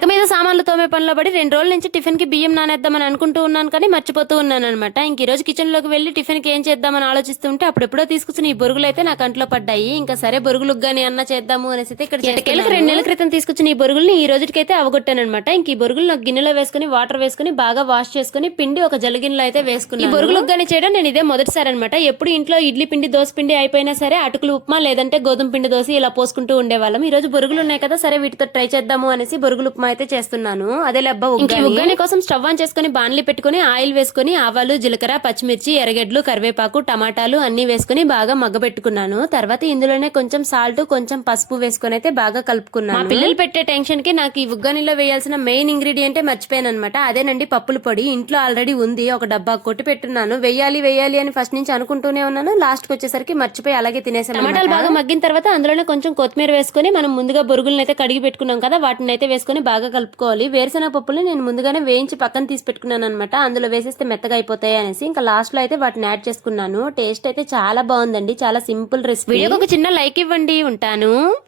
గడక మీద సామాన్లు తోమే పనిలో పడి రెండు రోజుల నుంచి టిఫిన్కి బియ్యం నానేద్దామని అనుకుంటూ ఉన్నాను కానీ మర్చిపోతూ ఉన్నాను అనమాట ఇంక ఈ రోజు కిచెన్లోకి వెళ్ళి టిఫిన్కి ఏం చేద్దామని ఆలోచిస్తుంటే అప్పుడెప్పుడో తీసుకొచ్చిన ఈ బొరుగులు అయితే నా కంట్లో పడ్డాయి. ఇంకా సరే బొరుగులకు గానీ అన్న చేద్దాము అనేసి అయితే ఇక్కడ ఎటకేళ్ళకి రెండు నెలల క్రితం తీసుకొచ్చిన ఈ బొరుగుల్ని ఈ రోజుకైతే అవగొట్టాను అనమాట ఇంక ఈ బొరుగులు నాకు గిన్నెలో వేసుకుని వాటర్ వేసుకుని బాగా వాష్ చేసుకుని పిండి ఒక జలగిన్నెలో అయితే వేసుకుని ఈ బొరుగులకు గానీ చేయడం నేను ఇదే మొదటిసారి అనమాట ఎప్పుడు ఇంట్లో ఇడ్లీ పిండి దోశ పిండి అయిపోయినా సరే అటుకులు ఉప్మా లేదంటే గోధుమ పిండి దోశ ఇలా పోసుకుంటూ ఉండేవాళ్ళం. ఈ రోజు బొరుగులు ఉన్నాయి కదా సరే వీటితో ట్రై చేద్దాము అనేసి బొరుగులు ఉప్మా అయితే చేస్తున్నాను. అదే లబ్బా ఉగ్గాని. కోసం స్టవ్ ఆన్ చేసుకుని బాణలి పెట్టుకుని ఆయిల్ వేసుకుని ఆవాలు జీలకర్ర పచ్చిమిర్చి ఎర్రగడ్డలు కరివేపాకు టమాటాలు అన్ని వేసుకుని బాగా మగ్గబెట్టుకున్నాను తర్వాత ఇందులోనే కొంచెం సాల్ట్ కొంచెం పసుపు వేసుకుని అయితే బాగా కలుపుకున్నాను. పిల్లలు పెట్టే టెన్షన్కి నాకు ఈ ఉగ్గానిలో వేయాల్సిన మెయిన్ ఇంగ్రీడియంటే మర్చిపోయాను అనమాట అదేనండి పప్పుల పొడి. ఇంట్లో ఆల్రెడీ ఉంది. ఒక డబ్బా కొట్టి పెట్టున్నాను. వెయ్యాలి వెయ్యాలి అని ఫస్ట్ నుంచి అనుకుంటూనే ఉన్నాను. లాస్ట్కి వచ్చేసరికి మర్చిపోయి అలాగే తినేసాను టమాటాలు బాగా మగ్గిన తర్వాత అందులోనే కొంచెం కొత్తిమీర వేసుకొని మనం ముందుగా బొరుగులను అయితే కడిగి పెట్టుకున్నాం కదా వాటిని అయితే వేసుకొని బాగా కలుపుకోవాలి. వేరుశనగ పప్పులు నేను ముందుగానే వేయించి పక్కన తీసి పెట్టుకున్నాను అనమాట అందులో వేసేస్తే మెత్తగా అయిపోతాయి అనేసి ఇంకా లాస్ట్లో అయితే వాటిని యాడ్ చేసుకున్నాను. టేస్ట్ అయితే చాలా బాగుందండి. చాలా సింపుల్ రెసిపీ వీడియోకి ఒక చిన్న లైక్ ఇవ్వండి. ఉంటాను.